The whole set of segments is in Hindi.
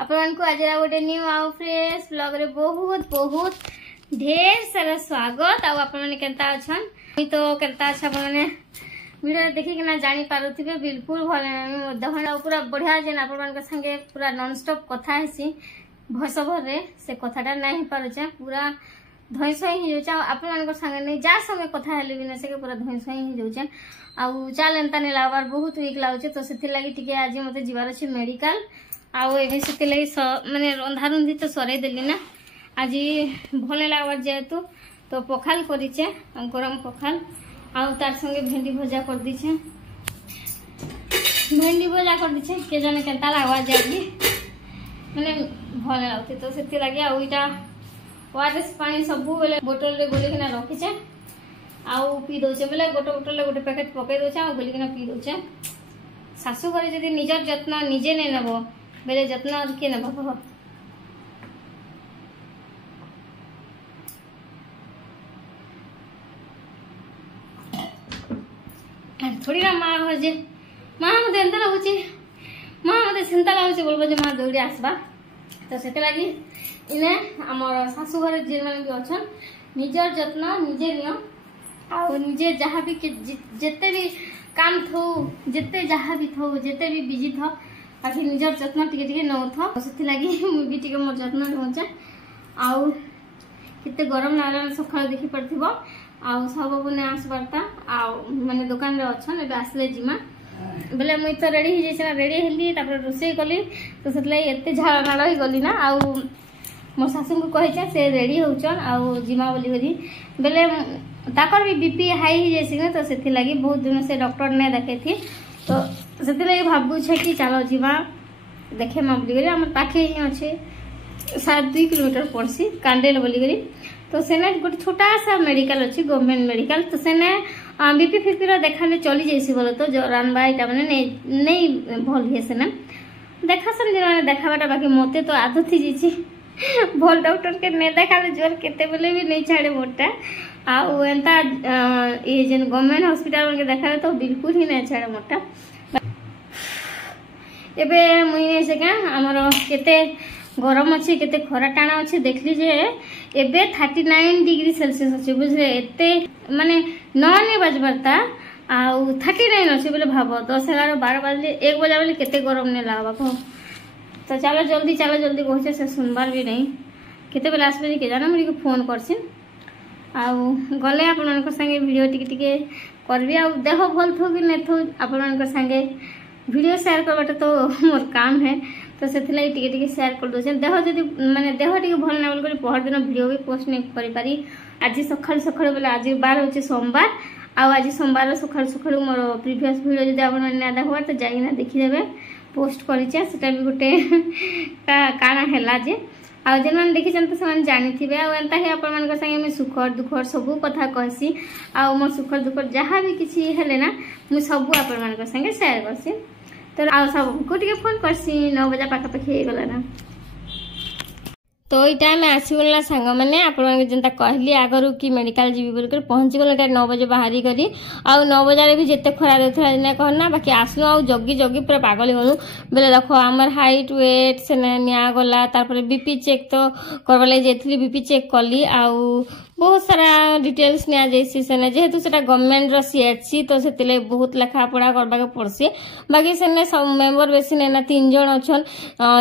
आपको आज गोटे न्यू आउ फ्रेश ब्लॉग रे बहुत बहुत ढेर सारा स्वागत। आपने केनता अछन तो केनता अच्छा आपने वीडियो देखिक ना जानी पारुथिबे बिल्कुल भले दहन पूरा बढ़िया जेन आपन संगे पूरा नॉन स्टॉप कथा हेसी भस भर रे से कथाटा नहीं पारुचे पूरा धईस ही जाऊँ आपन संगे नहीं जा समय कथा हेले बिना से पूरा धईस ही जाऊँ आउ चाल एंता नहीं लगवार बहुत वीक लगुचे तो से लगी आज मत जीवार अच्छे मेडिकल आउ ए से माने रंधा रुंधी तो सर देली ना आज भल लगवार जेहेतु तो पखाल करीचे गरम पखाल आउ तार संगे भेंडी भजा कर दीचे भेंडी भजा कर दीचे के जने केनता लगवा जाए माने भल लगुचे तो से लगे आउ इटा ओआरएस पानी सब बेले बोतल रे गोलिकिना रखीचे आउ पी दौचे बेले गोटे बोतल गोटे पैकेट पकई दौचे आ गोलिकिना पी दौचे। शाशु घरे जदि निजर जत्न निजे नहीं नेब बेले जत्न किए नेब कह थोड़ी ना माँ हो जे माँ मत एंता लगुच माँ मत सेंता लगुच बोलबो जे माँ दौड़ी आसबा तो से लगी इने आमर शाशु घर जे मैंने भी अच्छा निजर जत्न निजे नियो आ निजे जहाँ भी जिते भी काम थो जिते जहाँ भी थो जिते भी बिजी थो बाकी निजर जत्न टिके नौ थो से लगी मुझे टिके मोर जत्न नौचे आउ केते गरम लागला सखा देखि पड़थिबो आउ सब बने आसबारता आउ माने दुकान रे अच्छा ए आसले जिमा बेले मुई तो रेडी हो जाइछना रेडी हेली तापर रोसई कली तो सेतले एते झाड़ नाड़ हो गली ना आउ मोर शाशु को कहिछे से रेडी होचन आउ जिमा बोली करी बेले ताकर भी बीपी हाई हो जाइछ तो सेति लागि बहुत दिन से डॉक्टर ने देखे थी तो सेति लागि भाबु छे कि चलो जिमा देखे मा बोली करी हमर पाखे ही अच्छे 7-2 किलोमीटर पड़सी कांडेल बोली करी तो सेने गोटे छोटा सा मेडिकल अच्छी गवर्नमेंट मेडिकल तो सेने बीपी फिपी देखा चली जाइसी बोलो तो रानबा इटा मैंने नहीं भल हे सेने देखा सन मैंने देखाटा बाकी मते तो आदत थी जाइए भल डॉक्टर के नहीं देखा जोर केते बेले भी नहीं छाड़े मोटा आउ एंता ये जेन गवर्नमेंट हॉस्पिटल के देखा तो बिल्कुल ही नहीं छाड़े मोटा एबे मुई नहीं से क्या हमर केते गरम अच्छे केते खरा टाणा अच्छे देखली जे एबे 39 डिग्री सेल्सियस अच्छे बुझले एते माने 9 नहीं बजबरता आउ 39 अच्छे बोले भाव 10 11 12 बजे 1 बजे बोले केते गरम नहीं लागबा कहो तो चलो जल्दी पहुंचे से सुनबार भी नहीं केते बेला आसबे के जाना मुझे फोन करछिन आउ गले आपन संगे वीडियो टिके करबी आउ देह भल थो कि नहीं थो आपन संगे वीडियो शेयर करबाटा तो मोर काम है तो से टिके शेयर कर दो देह जदि माने देह टिके भल ना बोल पहर दिन वीडियो भी पोस्ट नहीं करि पारी आज सकाळ बोले आज बार होचे सोमवार आज सोमवार सकाळ मोर प्रीवियस वीडियो जदि आपन ना देखबार तो जाइना देखि देबे पोस्ट करिचे सेटा भी गोटे काना हैला जे आ जेन मन देखि जंत समान जानि थिबे आ एंता हे अपन मन संगे मैं सुख दुख सब कथा कहसी आ मोर सुख दुख जहाँ भी किछि हेले ना मु सब अपन मन संगे शेयर करसी तो आ सब को टिके फोन करसी 9 बजे पाखापाखि गला ना तो ये टाइम आसगला सांग मैंने आपता कहली आगरू कि मेडिकल जी बोल पहुँची गल 9 बजे बाहरी करी आ 9 बजे भी जिते खरा देता कहना बाकी आसलु आ जगी पूरा पागल होनु बेले देख आमर हाइट वेट से निया गला तापर बीपी चेक तो करवा लगी जाइली बीपी चेक कली आउ बहुत सारा डिटेल्स निया जाइसी सेने जेहेतु सेटा गवर्नमेंट रो सीएचसी तो सेतिले बहुत लेखा पढ़ा करबा के पड़सी बाकी सेने सब मेंबर बेसी नेना 3 जन अछन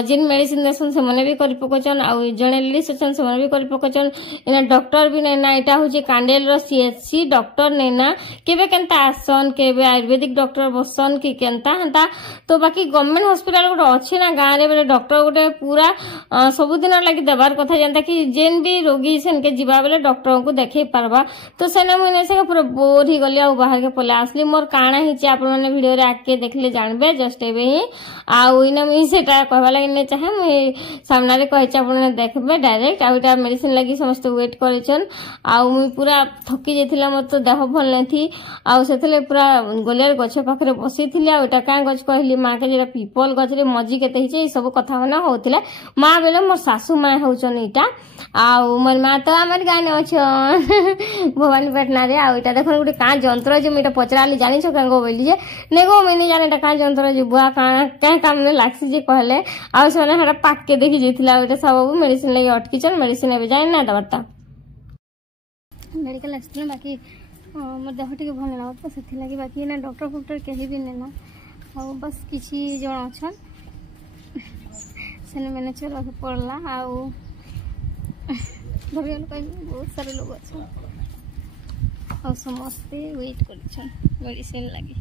जिन मेडिसिन देसन से मने भी करि पकोचन आ जने लेडीज अछन से मने भी करि पकोचन इना डॉक्टर भी नेना इटा होची कांडेल रो सीएचसी डॉक्टर नेना केबे केनता आसन केबे आयुर्वेदिक डॉक्टर बसन कि केनता हंता तो बाकी गवर्नमेंट हॉस्पिटल गोटे अछि ना गां रे डॉक्टर गोटे पूरा सब दिन लागि देबार कथा जानता कि जेन भी रोगी सेन के जिबा बेले डॉक्टर को देखे पारबा तो सेने मुने से पूरा बोर ही गली आ बाहर के पले आसली मोर काना हिचे आप माने वीडियो रे आके देखले जानबे जस्ट एबे ही आ ओइना मी सेटा कहबा लागि ने चाहे मुई सामना रे कहै छ आप माने देखबे डायरेक्ट आ ओटा मेडिसिन लागि समस्त वेट करेछन आ मुई पूरा थकी जेथिला मत तो देह भल नथी आ सेथले पूरा गोलेर गछ पाखरे बसिथिली आ ओटा का गछ कहली मां के जेरा पीपल गछ रे मजी केते हिचे ई सब कथा होना होतिला मां बेले मोर सासू मां होचन इटा आ मोर मां तो हमर गाने अछि भवानीपाटना रे आउटा देख गोटे काँ जंत्र जो मुझे पचराली जानी क्या बोली जे नहीं गो मुझे जाने काँ जंत्र जो बुआ क्या काम में लागसी जे कहले आउ से पाक के देखी जाइए गोटे सब मेडिसिन लगे अटकीचन मेडिसिन ए जाए ना दबारता मेडिकल आसती बाकी मोर देह टे भल ना तो से लगी बाकी ना डॉक्टर फक्टर कहीं भी नहीं ना बस किसी जन अच्छा से मैंने चलवा पड़ला आउ बहुत सारे लोग अच्छा और समस्ते वेट कर मेडिसिन लगे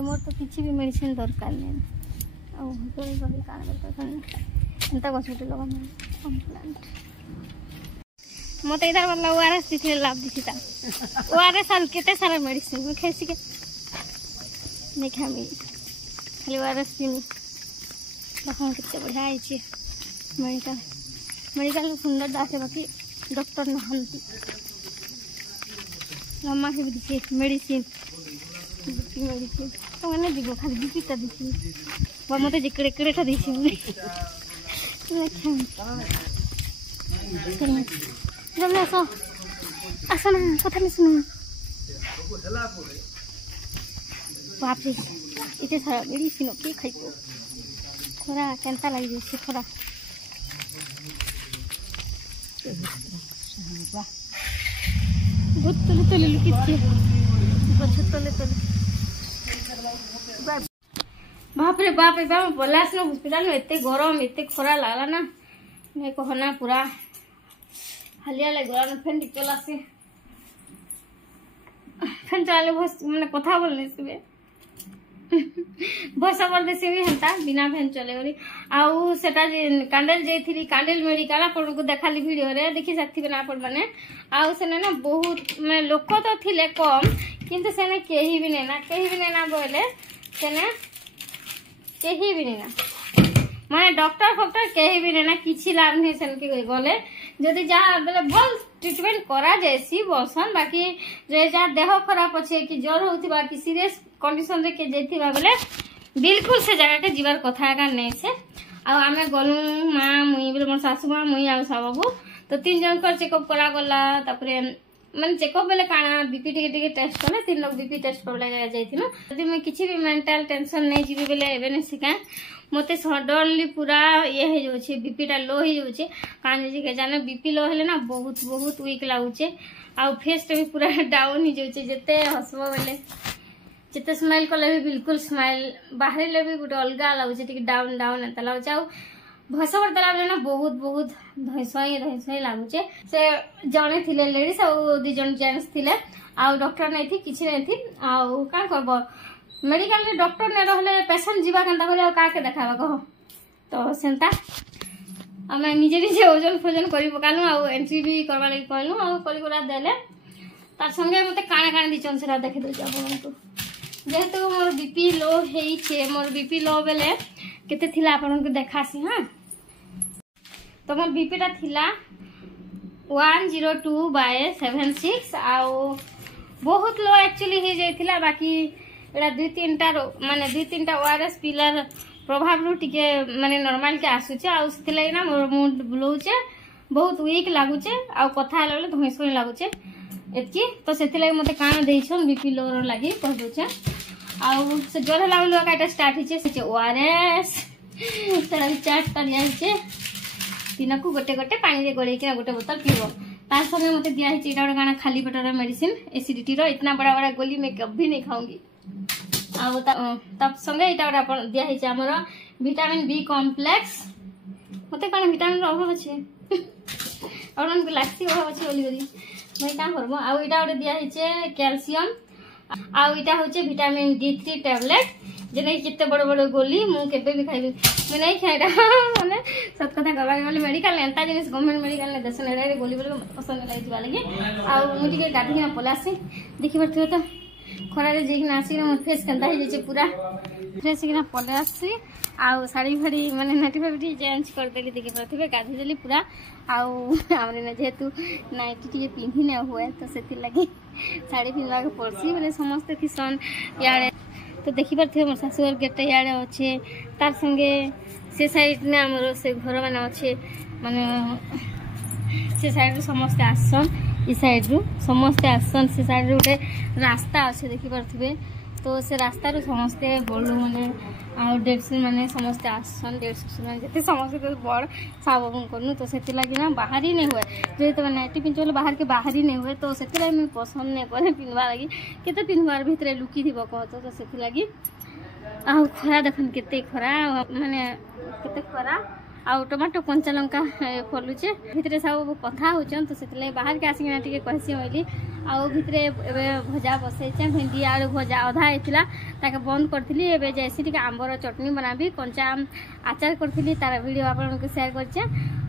मोर तो किसी भी मेडिसिन दरकार नहीं एंता गछटे लगा कम्प्लेंट मत इधर वाला ओआरएस दिखले लाभ दिखता ओआरएस आल केते सारा मेडिसिन मैं खेसी के नहीं खामी खाली ओआरएस पीनी देखो कितने बढ़िया आई मेडिकल मेडिकल में सुंदर दास बाकी डॉक्टर नहांती अम्मा के भी दिखे मेडिसिन मेडिसिन तो मैंने दिगो खाली बीपीटा दिखी वो मत जिकड़े कड़ेटा दिखी जल्दी आसो आसो ना कथा नहीं सुनो बाप रे इतने सारा मेडिसिन के खाइबो खरा केनता लगी जाइए खरा बहुत तले तले लुकी गछ तले तले बाप रे बाप पलास ना हॉस्पिटल में एते गरम एते खरा लागला ना मैं कहना पूरा हालिया लगे फैन चला से फैन चलाले मैंने कथा बोलने से बस कर देसी भी हेंता बिना फैन चले गरी आउ सेटा कांडेल जाइथि कांडेल मेडिकल आपन को देखाली वीडियो रे देखि सकथि ना आपन माने आउ सेने ना बहुत माने लोक तो थिले कम किंतु सेने केही भी ना बोले सेने केही भी ना माने डॉक्टर फक्टर केही भी ना किछि लाभ नहीं सेन के गले जदि जा बेले भल ट्रीटमेंट करा जैसी बसन बाकी जे जा देह खराब अच्छे कि ज्वर होथिबा कि सीरियस कंडीशन रे के जेथिबा बेले बिल्कुल से जगह के जीवार कथा का नहीं से आ आमे गलु मां मुई बेले मोर सासु मां मुई आ सबबु तो 3 जन कर चेकअप करा गला तापरे माने चेकअप बेले काना बीपी टिके टेस्ट करले 3 लोग बीपी टेस्ट करले जाइथिनो यदि मैं किछि भी मेंटल टेंशन नहीं जीबी बेले एबे ने सिका मते सडनली पूरा ये हो जाउछे बीपीटा लो हो जाउछे कान जे के जाने बीपी लो हेले ना बहुत बहुत वीक लागुछे आ फेस भी पूरा डाउन हो जाउछे जते हसबो बेले जते स्माइल कले भी बिल्कुल स्माइल बाहर ले भी गुटे अलगा लागुछे टिके डाउन डाउन एता लागुछे आ भस बर्ताला बेले ना बहुत बहुत धैसई लागुछे से जने थिले लेडीज आ 2 जन जेंट्स थिले आ डॉक्टर नै थी किछि नै थी आ का करबो मेडिकल रे डॉक्टर ने रहले पेशेंट जीवा केनता करे का के देखाबा कहो तो सेंता हमें निजे निजे ओजन फोजन करी पकानु आ एंट्री भी करबा लागि कहलु आ कली कोला देले तार संगे मते काना काना दिचन सेरा देखि दउ जाबो तो जेहेतु मोर बीपी लो हेई छे मोर बीपी लो बेले केते थिला आपन को देखासी हां तो मोर बीपी ता थिला 102/76 आ बहुत लो एक्चुअली हे जाइथिला बाकी एडा 2-3टा माने 2-3टा ओआरएस पिलर प्रभाव रु टिके माने नॉर्मल के आसुचे आ उसथिले ना मोर मूड ब्लोचे बहुत वीक लागुचे आ कथा हला बेले धोइसोई लागुचे एतकी तो सेथिले मते कान देइछन बीपी लो लागि कह दोचे आ से जोर हला बेले काटा स्टार्ट हिचे से ओआरएस सेरा चाट तरिया हिचे दिनकू गोटे गोटे पानी रे गळे के गोटे बोतल पीबो तार संगे मते दिया हिचे एटा गाना खाली पेट रे मेडिसिन एसिडिटी रो इतना बड़ा बड़ा गोली मैं कभी नहीं खाऊंगी तब संगे इटा अपन दिया हिचे हमर विटामिन बी कॉम्प्लेक्स मते कोन विटामिन रो अभाव छै और उनको लाक्सी अभाव छै ओली ओली मैं का करबो आ इटा ओडे दिया हिचे कैल्शियम आ इटा होचे विटामिन D3 टैबलेट जेने कितने बड़ बड़ गोली मु केबे भी खाइबे मैं नहीं खाइडा माने सत कथा कहबा बोले मेडिकल एंता जिनिस गवर्नमेंट मेडिकल ने देसन रे गोली बोले पसंद लागि दिबा लागि आ मु टिके गाधी ना पलासी देखि परथियो त खरा रे जेक नासी रे मोर फेस कंदा हे जे पूरा फ्रेश किना पलासी आ साड़ी फाड़ी माने नाटी फाड़ी चेंज कर देली देखि परथिबे गाधी देली पूरा आ हमरे ने जेतु नाइटी टिके पिन्ही ने हुए तो सेति लागि साड़ी पिनवा के पड़सी माने समस्त किसान याडे तो देखि परथिबे मोर सासुर गेट याडे अछि तार संगे से साइड ने हमर से घर माने अछि माने से साइड समस्ते आसन ई साइड रु समस्ते आसन से साइड रे गोटे रास्ता अच्छे देखी पारे तो से रास्ता रू समस्ते बड़ू मैंने आउ डेढ़ मैंने समस्ते आसन डेढ़ मैंने जिते समस्ते तो बड़ साबू करनु तो से लगी ना बाहर ही नहीं हुए जो तो नाइटी पिंधे बाहर के बाहर ही नहीं हुए तो से मुझे पसंद नहीं करे पिंधवा लगी केते पिंधवार भितर लुकी थी कहत तो से लगी आउ खरा देखन केते खरा माने केते खरा आउ टमाटो कंचा लंका फलुचे भितर सब कथा होचन तो से बाहर के आसिक टे कहसी बोली आउ भितर भजा बसैचे भेंडी आलू भजा अधा होता ताके बंद करी एवं जैसे टे आंबर चटनी बनाबी कंचा आचार करी तार वीडियो आपको शेयर करछे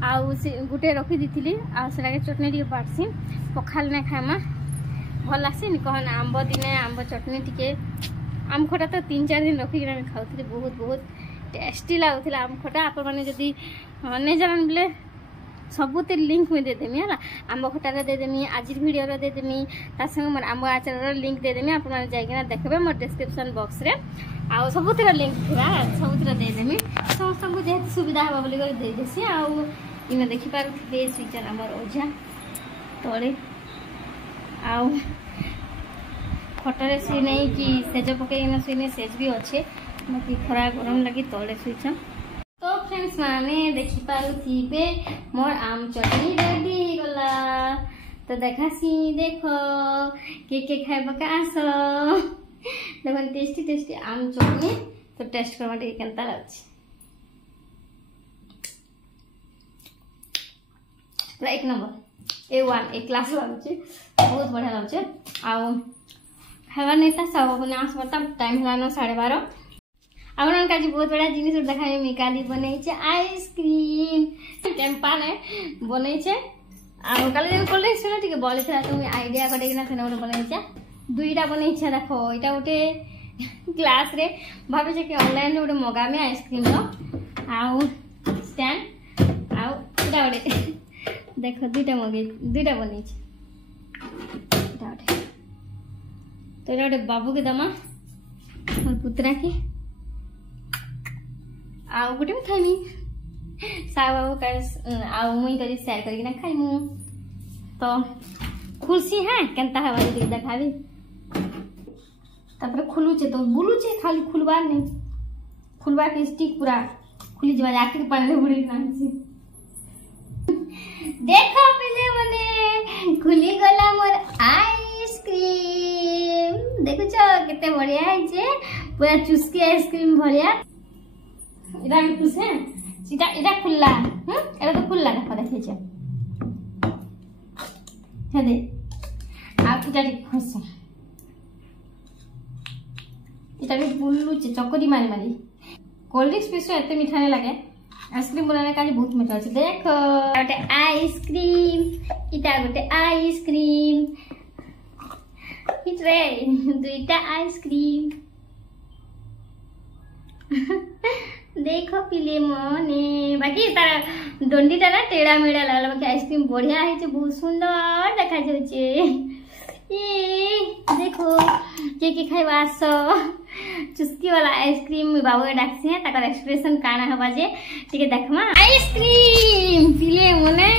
आउ गुटे रखी दी आगे चटनी टे बाटसी पखाल ने खामा भल लगसी कहना आंब दिने आंब चटनी टे आम खटा तो 3-4 दिन रखिक खाऊली बहुत बहुत टेस्टी लगुला आम खटा आपण मैंने जदि नहीं जान बोले सबूत लिंक मुझे देदेमी है आंब खटार देदेमी आज वीडियो देदेमी संगे मोर आंब आचार लिंक देदेमी आप जाइए देखबे मोर डिस्क्रिप्शन बॉक्स रे आउ सबूतर लिंक था सबूतर देदेमी समस्त को जेहत सुविधा हे बोली देदेसी आउ इन देखिपारे स्विचर आम ओझा तले आउ खटरे शुई नहीं कि सेज पकईना शुई नहीं सेज भी अच्छे बाकी खरा गरम लगी तले शुईच तो फ्रेंड्स माने देखी पारे मोर आम चटनी रेडी गला तो देखासी देख के खाइबा का आस देखो टेस्टी टेस्टी आम चटनी तो टेस्ट करवा केनता लाଗୁଛି पूरा एक नंबर A1 एक क्लास लाଗୁଛି बहुत बढ़िया लाଗୁଛି आउ खाइबार नहीं था सब बने आस पड़ता टाइम है 12:30 आज बहुत बड़ा जिनिस देखा मिकाली बन आइसक्रीम टेम्पा ने बन कल कोल्ड ड्रिंक्स टे बड़ी था तो मुझे आइडिया कटेकिना गोटे बन दुईटा बन देख यहाँ गोटे ग्लास रे भावे कि ऑनलाइन गोटे मगामी आइसक्रीम आउ स्टैंड आउ गोटे देख दुईटा मगे दुईटा बन तो ये गोटे बाबू के दमा और पुतरा के आउ गोटे मुझे खाइमी सा बाबू आउ मुई करी शेयर करके खाइमु तो खुशी है केनता है वाली देखाबी तापर खुलुचे तो बुलुचे खाली खुलबार नहीं खुलबार के स्टिक पूरा खुली जवा जाके पड़ले बुड़ी नासी देखो पहले मने खुली गला मोर आइसक्रीम देखो केते बढ़िया है जे पूरा चुस्की आइसक्रीम भलिया इरा भी खुश है सीधा इरा खुल्ला एरा तो खुल्ला देखो देखे छे हे दे आप इटा खुश है इटा भी बुल्लू छे चकरी मारी मारी कोल्ड ड्रिंक्स पीसो एते मीठा नहीं लगे आइसक्रीम बनाने का बहुत मीठा अच्छे देख गोटे आइसक्रीम इटा गोटे आइसक्रीम इट्रे दुईटा आइसक्रीम देखो पिले मने बाकी तार डंडीटा ना टेढ़ा मेढ़ा लगला बाकी आइसक्रीम बढ़िया है बहुत सुंदर देखा जाउछे देखो के खाइबा आस चुस्की वाला आइसक्रीम बाबू डाकसी है ताकर एक्सप्रेशन काना हवा जे टिके देखमा आइसक्रीम पिले मने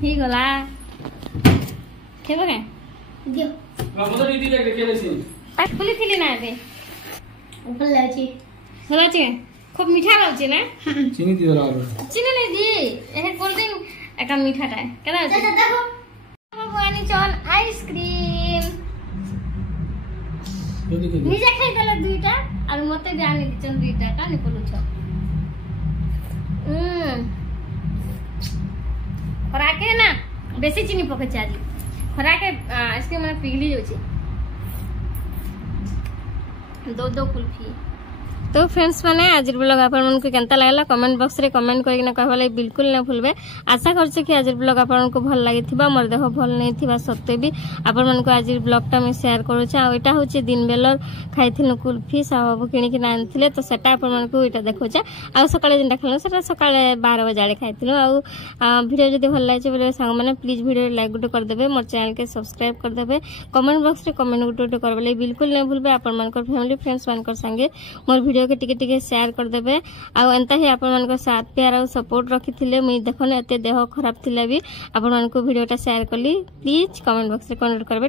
ही गला खेबो के दियो बाबू तो दीदी देख के लेसी पाट खुली थिली ना बे ऊपर लाची हलाची खूब मीठा लाउची ना चीनी दियो लारो चीनी नहीं दी ए कोल्ड ड्रिंक एका मीठा टा केना देखो भगवानी चल आइसक्रीम निजे खाई देला दुईटा और मते जानि दिचन दुईटा का नि पलुछ खराके ना बेसी चीनी पके चाली खराके आइसक्रीम में पिघली जाउची दो कुल्फी तो फ्रेंड्स मैंने आज ब्लॉग आपको केनता लगला कमेंट बॉक्स रे कमेंट करके कहले बिल्कुल ना भूलबे आशा करछे कि आज ब्लॉग आपको भल लागिथिबा मोर देह भल नहीं थिबा सत्ते भी आपको आज ब्लॉग टा मैं शेयर करूछे आ एटा होचे दिन बेलर खाइथिनु कुल्फी साबू किनी कि नानथिले तो सेटा आपको एटा देखोचे आ सकाळे जेंटा खलो सेटा सकाळे 12 बजे खाइथिनु आ वीडियो जदी भल लागे बोले संग माने प्लीज वीडियो लाइक गुटे कर देबे मोर चैनल के सब्सक्राइब कर देबे कमेंट बॉक्स रे कमेंट गुटे करबले बिल्कुल नहीं भूलबे आपन फैमिली फ्रेंड्स मान संगे मोर वीडियो के टिके शेयर कर देबे आ एंता ही आपण मन साथ प्यार और सपोर्ट रखिथिले मुई देखन एते देह खराब थिला भी आपण मन वीडियोटा शेयर कली प्लीज कमेंट बॉक्स रे कमेंट करबे।